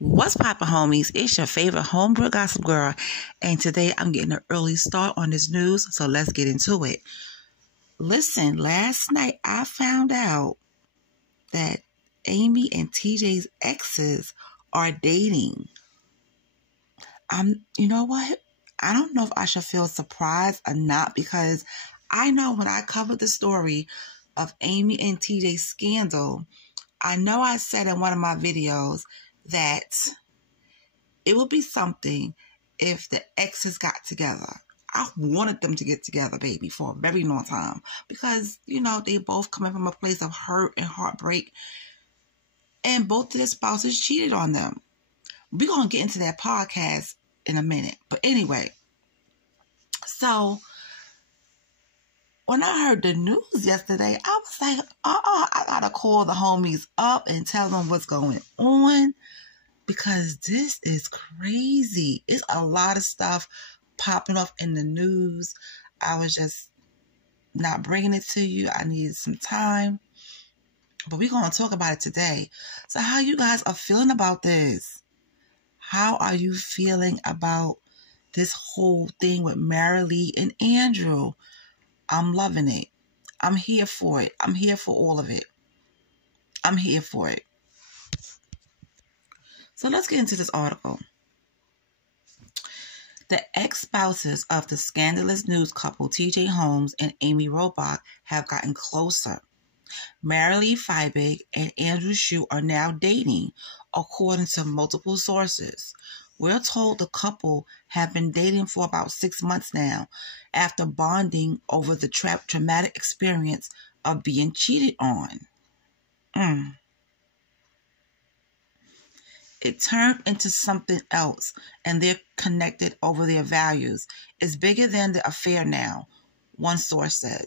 What's poppin', homies? It's your favorite homegirl gossip girl, and today I'm getting an early start on this news, so let's get into it. Listen, last night I found out that Amy and TJ's exes are dating. You know what? I don't know if I should feel surprised or not, because I know when I covered the story of Amy and TJ's scandal, I know I said in one of my videos that it would be something if the exes got together. I wanted them to get together, baby, for a very long time, because, you know, they both coming from a place of hurt and heartbreak, and both of their spouses cheated on them. We're going to get into that podcast in a minute. But anyway, so when I heard the news yesterday, I was like, I got to call the homies up and tell them what's going on, because this is crazy. It's a lot of stuff popping up in the news. I was just not bringing it to you. I needed some time. But we're going to talk about it today. So how you guys are feeling about this? How are you feeling about this whole thing with Marilee and Andrew? I'm loving it. I'm here for it. I'm here for all of it. I'm here for it. So let's get into this article. The ex-spouses of the scandalous news couple tjholmes and Amy Robach have gotten closer. Marilee Fiebig and Andrew Shue are now dating, according to multiple sources. We're told the couple have been dating for about 6 months now, after bonding over the traumatic experience of being cheated on. It turned into something else, and they're connected over their values. It's bigger than the affair now, one source said.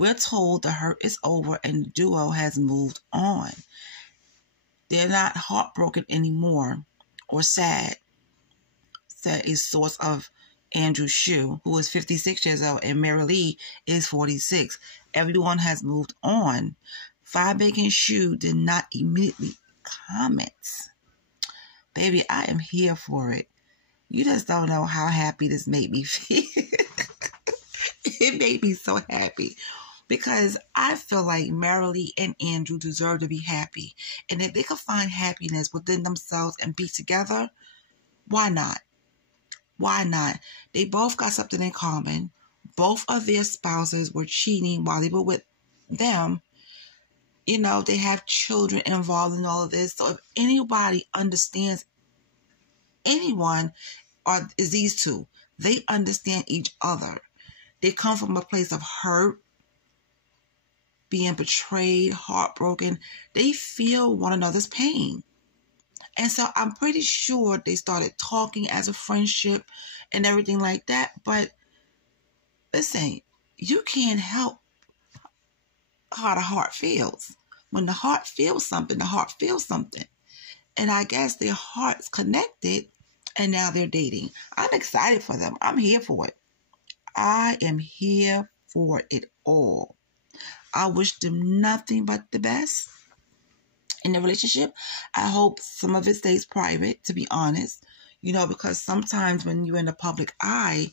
We're told the hurt is over and the duo has moved on. They're not heartbroken anymore or sad, said a source of Andrew Shue, who is 56 years old, and Marilee is 46. Everyone has moved on. Fiebig and Shue did not immediately comment. Baby, I am here for it. You just don't know how happy this made me feel. It made me so happy, because I feel like Marilee and Andrew deserve to be happy. And if they could find happiness within themselves and be together, why not? Why not? They both got something in common. Both of their spouses were cheating while they were with them. You know, they have children involved in all of this. So if anybody understands anyone, or is these two, they understand each other. They come from a place of hurt, being betrayed, heartbroken. They feel one another's pain. And so I'm pretty sure they started talking as a friendship and everything like that. But listen, you can't help how the heart feels. When the heart feels something, the heart feels something. And I guess their hearts connected, and now they're dating. I'm excited for them. I'm here for it. I am here for it all. I wish them nothing but the best in the relationship. I hope some of it stays private, to be honest. You know, because sometimes when you're in the public eye,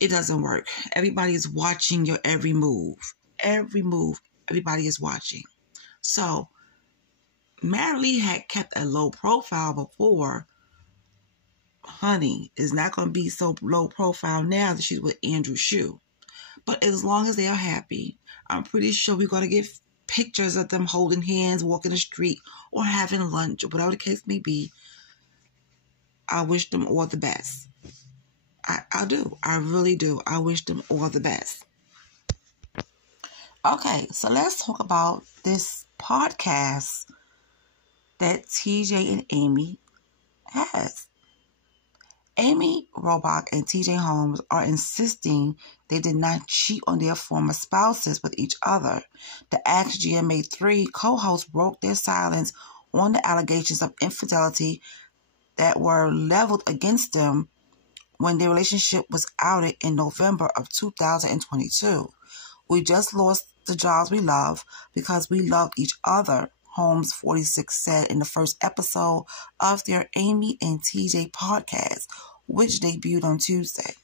it doesn't work. Everybody is watching your every move. Every move, everybody is watching. So, Marilee had kept a low profile before. Honey, is not going to be so low profile now that she's with Andrew Shue. But as long as they are happy, I'm pretty sure we're going to get pictures of them holding hands, walking the street, or having lunch, or whatever the case may be. I wish them all the best. I do. I really do. I wish them all the best. Okay, so let's talk about this podcast that TJ and Amy has. Amy Robach and tjholmes are insisting they did not cheat on their former spouses with each other. The GMA 3 co-hosts broke their silence on the allegations of infidelity that were leveled against them when their relationship was outed in November of 2022. We just lost the jobs we love because we loved each other, Holmes 46 said in the first episode of their Amy and TJ podcast, which debuted on Tuesday.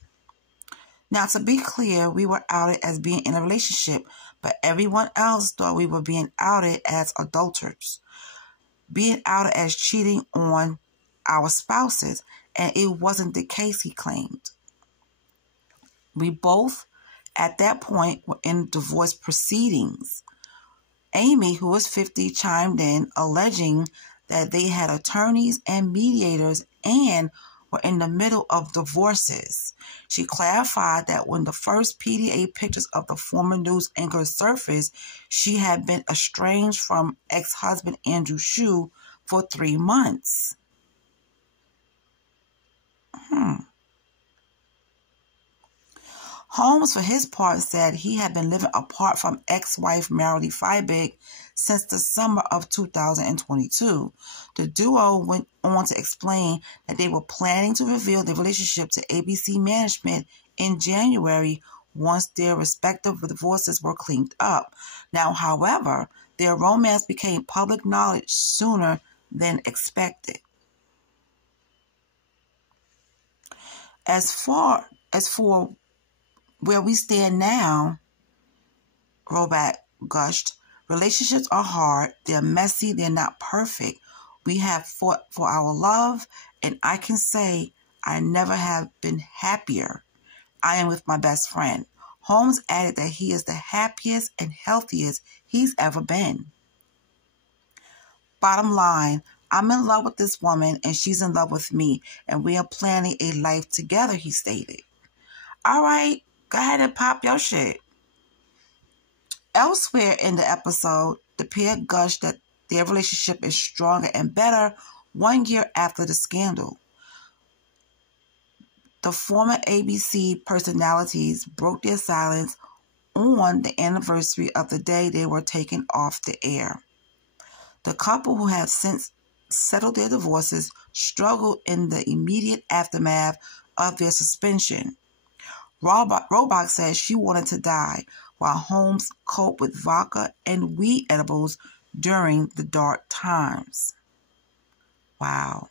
Now, to be clear, we were outed as being in a relationship, but everyone else thought we were being outed as adulterers, being outed as cheating on our spouses, and it wasn't the case, he claimed. We both, at that point, were in divorce proceedings. Amy, who was 50, chimed in, alleging that they had attorneys and mediators and were in the middle of divorces. She clarified that when the first PDA pictures of the former news anchor surfaced, she had been estranged from ex-husband Andrew Shue for 3 months. Holmes, for his part, said he had been living apart from ex-wife Marilee Fiebig since the summer of 2022. The duo went on to explain that they were planning to reveal their relationship to ABC management in January once their respective divorces were cleaned up. Now, however, their romance became public knowledge sooner than expected. As for where we stand now, Roback gushed, relationships are hard, they're messy, they're not perfect. We have fought for our love, and I can say I never have been happier. I am with my best friend. Holmes added that he is the happiest and healthiest he's ever been. Bottom line, I'm in love with this woman, and she's in love with me, and we are planning a life together, he stated. All right, go ahead and pop your shit. Elsewhere in the episode, the pair gushed that their relationship is stronger and better 1 year after the scandal. The former ABC personalities broke their silence on the anniversary of the day they were taken off the air. The couple, who have since settled their divorces, struggled in the immediate aftermath of their suspension. Roebuck says she wanted to die, while Holmes coped with vodka and weed edibles during the dark times. Wow.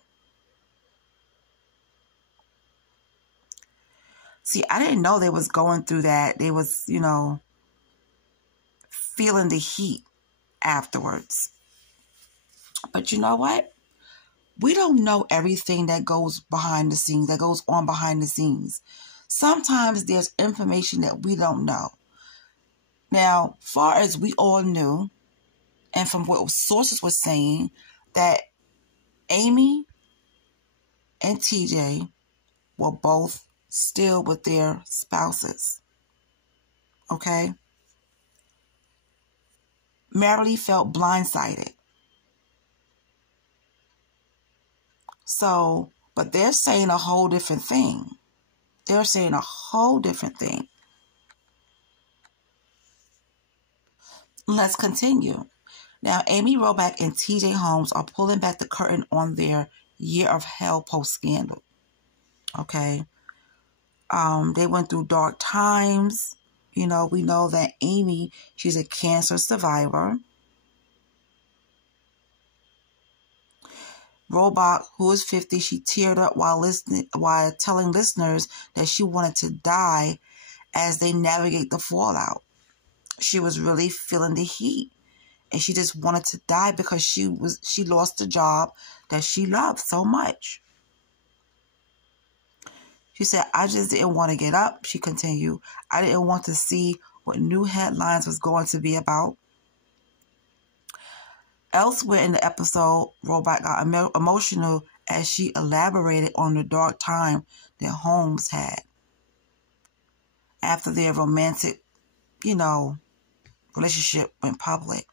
See, I didn't know they was going through that. They was, feeling the heat afterwards. But you know what? We don't know everything that goes behind the scenes, that goes on behind the scenes. Sometimes there's information that we don't know. Now, far as we all knew, and from what sources were saying, that Amy and TJ were both still with their spouses. Okay? Marilee felt blindsided. So, but they're saying a whole different thing. They're saying a whole different thing. Let's continue. Now, Amy Roebuck and TJ Holmes are pulling back the curtain on their year of hell post-scandal. Okay? They went through dark times. We know that Amy, she's a cancer survivor. Roebuck, who is 50, she teared up while telling listeners that she wanted to die as they navigate the fallout. She was really feeling the heat, and she just wanted to die because she lost the job that she loved so much. She said, I just didn't want to get up, she continued. I didn't want to see what new headlines was going to be about. Elsewhere in the episode, Roebuck got emotional as she elaborated on the dark time that Holmes had after their romantic, relationship went public,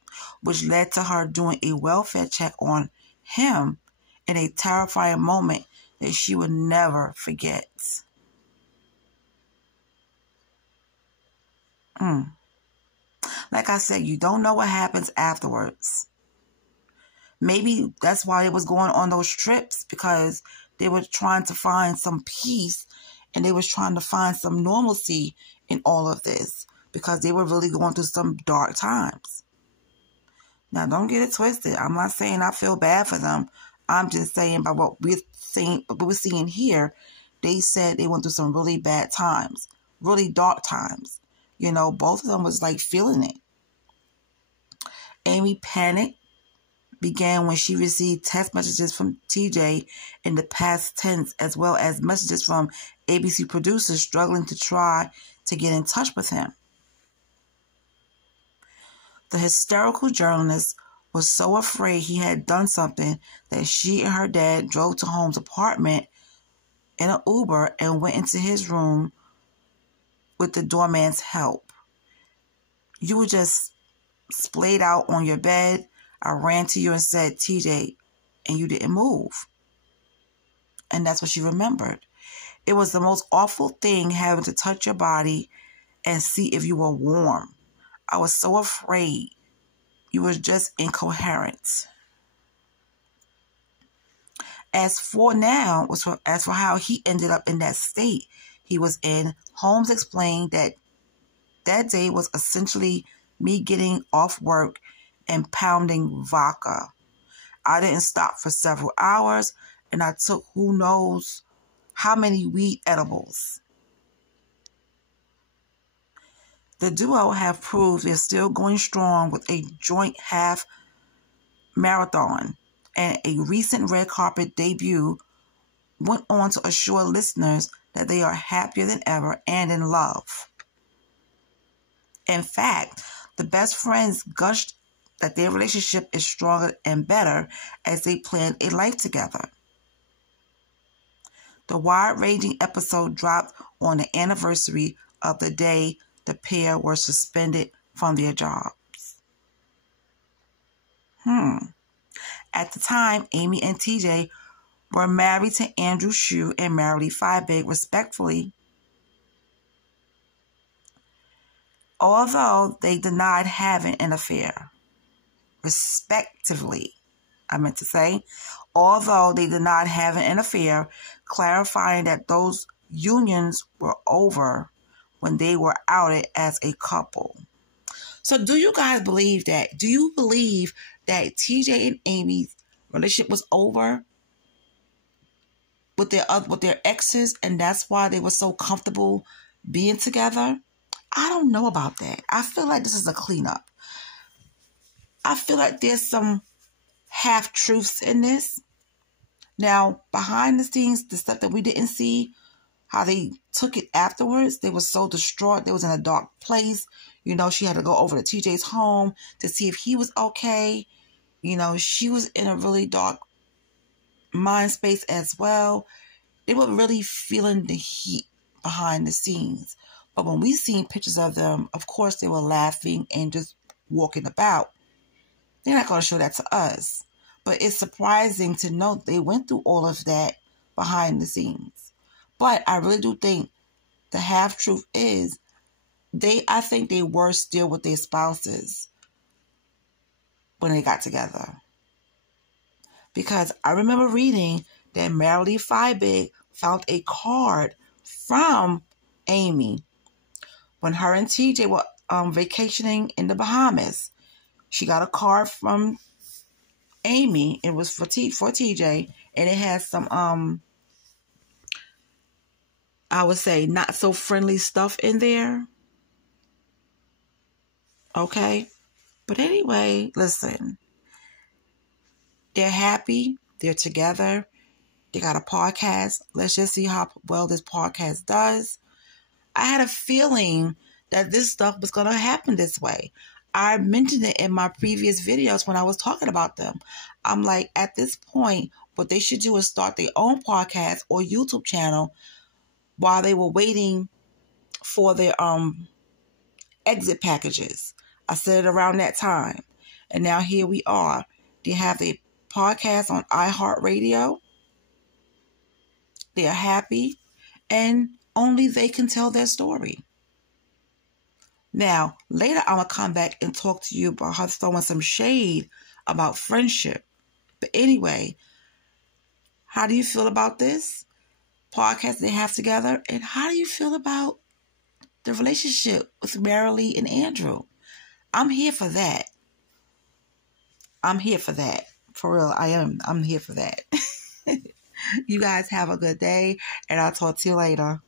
which led to her doing a welfare check on him in a terrifying moment that she would never forget. Like I said, you don't know what happens afterwards. Maybe that's why they was going on those trips, because they were trying to find some peace and they was trying to find some normalcy in all of this, because they were really going through some dark times. Now, don't get it twisted. I'm not saying I feel bad for them. I'm just saying by what we're seeing here, they said they went through some really bad times, really dark times. You know, both of them was like feeling it. Amy panic began when she received text messages from TJ in the past tense, as well as messages from ABC producers struggling to try to get in touch with him. The hysterical journalist was so afraid he had done something that she and her dad drove to Holmes' apartment in an Uber and went into his room with the doorman's help. You were just splayed out on your bed. I ran to you and said, TJ, and you didn't move. And that's what she remembered. It was the most awful thing having to touch your body and see if you were warm. I was so afraid. You were just incoherent. As for how he ended up in that state he was in, Holmes explained that that day was essentially me getting off work and pounding vodka. I didn't stop for several hours, and I took who knows how many weed edibles. The duo have proved they're still going strong with a joint half marathon, and a recent red carpet debut went on to assure listeners that they are happier than ever and in love. In fact, the best friends gushed that their relationship is stronger and better as they plan a life together. The wide-ranging episode dropped on the anniversary of the day the pair were suspended from their jobs. At the time, Amy and TJ were married to Andrew Shue and Marilee Fiebig, respectively, although they denied having an affair. Respectively, I meant to say, although they denied having an affair, clarifying that those unions were over when they were outed as a couple. So do you guys believe that? Do you believe that TJ and Amy's relationship was over with their exes, and that's why they were so comfortable being together? I don't know about that. I feel like this is a cleanup. I feel like there's some half-truths in this. Now, behind the scenes, the stuff that we didn't see, how they took it afterwards, they were so distraught. They was in a dark place. You know, she had to go over to TJ's home to see if he was okay. You know, she was in a really dark mind space as well. They were really feeling the heat behind the scenes. But when we seen pictures of them, of course, they were laughing and just walking about. They're not going to show that to us. But it's surprising to know they went through all of that behind the scenes. But I really do think the half-truth is I think they were still with their spouses when they got together. Because I remember reading that Marilee Fiebig found a card from Amy when her and TJ were vacationing in the Bahamas. She got a card from Amy. It was for TJ, and it had some I would say not so friendly stuff in there. Okay? But anyway, listen. They're happy. They're together. They got a podcast. Let's just see how well this podcast does. I had a feeling that this stuff was going to happen this way. I mentioned it in my previous videos when I was talking about them. I'm like, at this point, what they should do is start their own podcast or YouTube channel while they were waiting for their exit packages. I said it around that time. And now here we are. They have their podcast on iHeartRadio. They are happy. And only they can tell their story. Now, later I'm going to come back and talk to you about her throwing some shade about friendship. But anyway, how do you feel about this podcast they have together? And how do you feel about the relationship with Marilee and Andrew? I'm here for that. I'm here for that. For real, I am. I'm here for that. You guys have a good day, and I'll talk to you later.